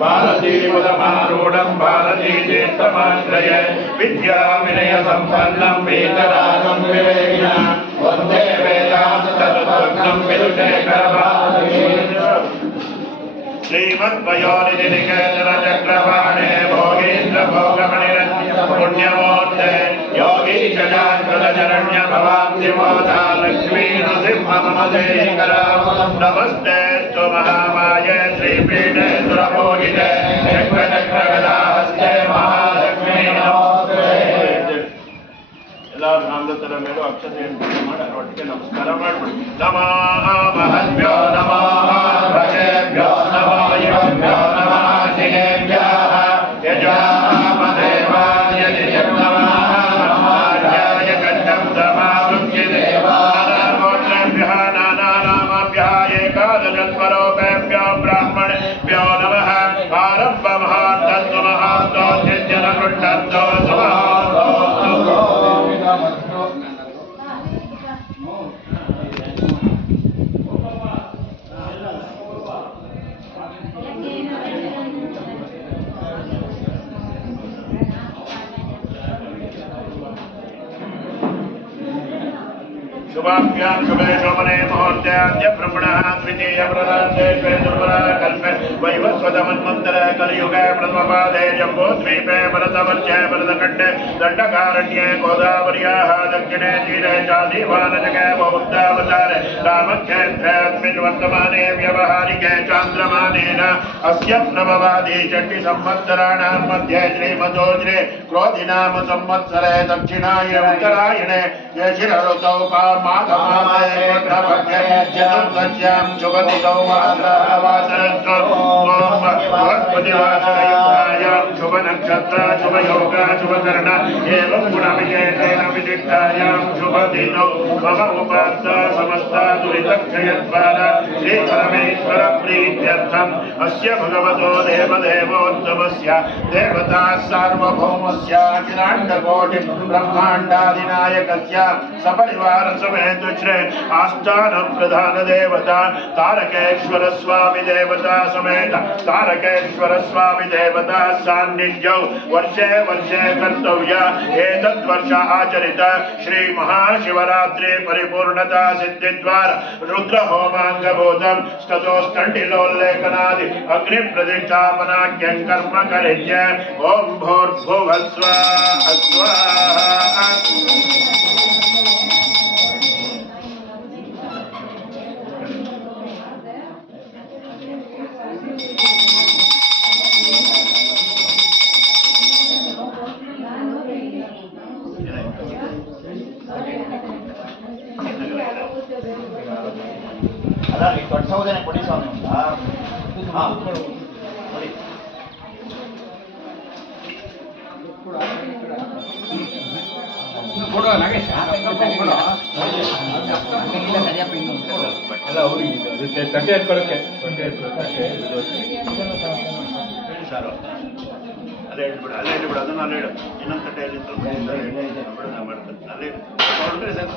भारतीमुदमारूढम् भारती चेत्तमाश्रय विद्या विनय सम्पन्नम् वेदरागम् विवेकिना वंदे वेदान्त सर्वज्ञम् विदुषेकरभारती श्रीमद्वयोनिधिनिकेतनचक्रवाणे भोगेन्द्रभोगमणिरन्यपुण्यमोर्धे योगीशजाकृतचरण्यभवाब्धिमोधा लक्ष्मीनृसिंहममदेकराम नमस्ते स्तु महामाय श्रीपीठे। सुरभोगिते चक्रचक्रगदाहस्ते महालक्ष्मी नमोऽस्ते ಎಲ್ಲ ನಾಮದತ್ತರ ಮೇಲೂ ಅಕ್ಷತೆಯನ್ನು ಮಾಡಿ ಒಟ್ಟಿಗೆ ನಮಸ್ಕಾರ ಮಾಡ್ಬಿಡಿ ನಮೋ ಮಹದ್ಭ್ಯೋ शुभाभ्यां शुभे शोभने मुहूर्त्याद्य ब्रह्मणः द्वितीय प्रदान्ते द्वे दुर्बला कल्पे वैवस्वतमन्वन्तर कलियुगे प्रथमपादे जम्बूद्वीपे भरतवर्षे भरतखण्डे दण्डकारण्ये गोदावर्याः दक्षिणे तीरे चादीवानजगे बौद्धावतारे क्रोधिनाम संवत्सरे दक्षिणाय उत्तरायणे यशिरऋतौ माघमासे कृष्णपक्षे चतुर्दश्यां शुभदिनौ वासरवासरस्तु ॐ बृहस्पतिवासरयुक्तायां शुभनक्षत्र, शुभयोग शुभकर्ण एवं गुणविशेषेण विशिष्टायां शुभदिनौ। मम उपास्त समस्त दुरितक्षयद्वारा श्रीपरमेश्वर प्रीत्यर्थम्। अस्य भगवतो देवदेवोत्तमस्य, देवता सार्वभौमस्य अखिलाण्डकोटि ब्रह्माण्डादिनायकस्य सपरिवार समेत श्री आस्थान समेत, तारकेश्वर स्वामी सान्निध्यौ, वर्षे वर्षे कर्तव्य एतद्वर्ष आचरित। श्री महाशिवरात्रि परिपूर्णता सिद्धिद्वार रुद्र होमाङ्गभूतं स्ततोस्तण्डिलोल्लेखनादि, अग्निप्रतिष्ठापनाख्यं कर्म करिष्य ॐ भूर्भुवस्व अस्वाहा ಅಲ್ಲ ಈ ದೊಡ್ಡ ಸಹೋದರನೇ ಕೊಡಿ ಸ್ವಾಮಿ ಕೊಡೋ. ನಾಗೇಶ. ಅಲ್ಲ ಸರ್ ಅಲ್ಲೇ ಹೇಳ್ಬಿಡು ಅಲ್ಲೇ ಅದನ್ನ ಅಲ್ಲೇ ಹೇಳು. ಇನ್ನೊಂದು ತಟ್ಟೆಯಲ್ಲಿ ಮಾಡ್ತಾರೆ ಅಲ್ಲೇ ಸೆನ್ಸ್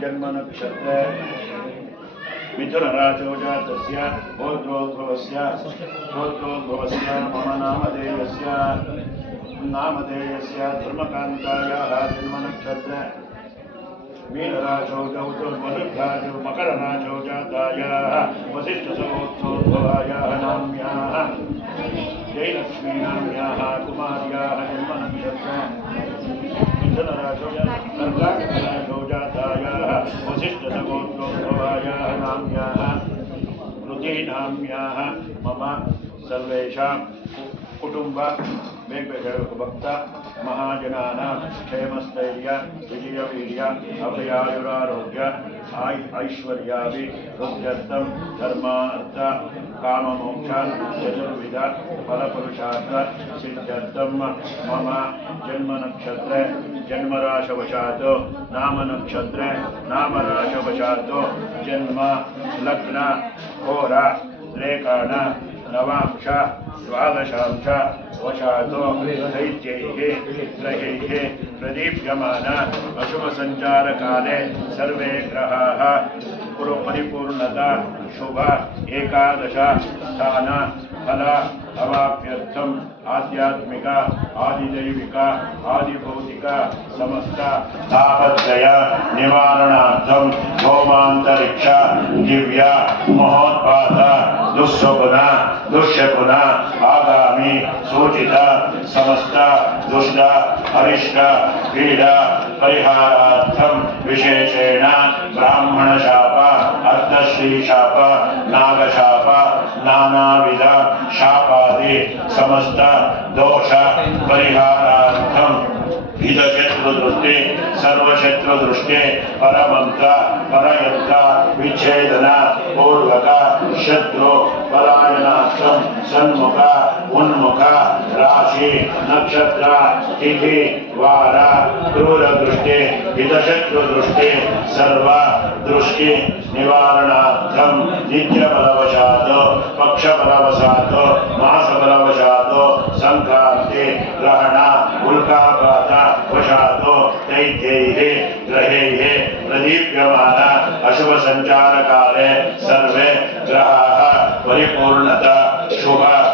जन्म नक्षत्र मिथुनराजोजा तस्य गोत्रोद्भवस्य गोत्रोद्भवस्य मम नामधेयस्य जन्मनक्षत्र मीनराजोजौ मनुराजौ मकरराजोजातायाः वसिष्ठसहोत्सोद्भवायाः नाम्याः, जयलक्ष्मीनाम्याः कुमार्याः जन्मनक्षत्र वसिष्ठसमोद्भवायाः मम सर्वेशा कुटुंब वेगवेगळे भक्त महाजनानां क्षेमस्थैर्य विजयवीर्य अभयायुरारोग्य, आय್ ऐश्वर्याभिवृद्ध्यर्थं धर्मार्थ, काममोक्ष, चतुर्विध, फलपुरुषार्थ, सिद्ध्यर्थं, मम, जन्मनक्षत्रे, जन्मराशवशात्, नामनक्षत्रे, नामराशवशात्, जन्म, लग्न होर रेखाण नवांश, द्वादशांश वशातो ग्रहैः प्रदीप्यमान सर्वे ग्रहाः पुरो- परिपूर्णता शुभ, एकादश, स्थान, फल, अवाप्यर्थम्, आध्यात्मिक, आदिदैविक, आदिभौतिक, समस्त तापत्रय भौमान्तरिक्ष दिव्य, महोत्पाद दुःस्वप्न दुष्यपुन आगामि सूचित समस्त दुष्ट अरिष्ट पीडा परिहारार्थं विशेषेण ब्राह्मणशाप अर्धश्रीशाप ದೃಷ್ಟಿ ಸರ್ವಕ್ಷೇತ್ರ ದೃಷ್ಟಿ ಪರಮಂತ, ಪರಯಂತ, ವಿಚ್ಛೇದನ, ಪೂರ್ವಕ, ಶತ್ರು ಪರಾಯಣಾರ್ಥಂ ಸನ್ಮುಖ, ಉನ್ಮುಖ, ರಾಶಿ, ನಕ್ಷತ್ರ, ತಿಥಿ, ವಾರ ಕ್ರೂರ ದೃಷ್ಟಿ ಹಿತಶತ್ರು ದೃಷ್ಟಿ ಸರ್ವ ದೃಷ್ಟಿ, ನಿವಾರಣಾರ್ಥಂ ನಿತ್ಯ ಬಲವಶಾತ್ ಪಕ್ಷ ಬಲವಶಾತ್ ಮಾಸ ಬಲವಶಾತ್ ಸಂಕ್ರಾಂತಿ, ಗ್ರಹಣ उल्कापात वशात् दैत्यैः अशुभ प्रदीप्यमान अशुभसञ्चारकाले सर्वे ग्रहाः परिपूर्णता शुभ।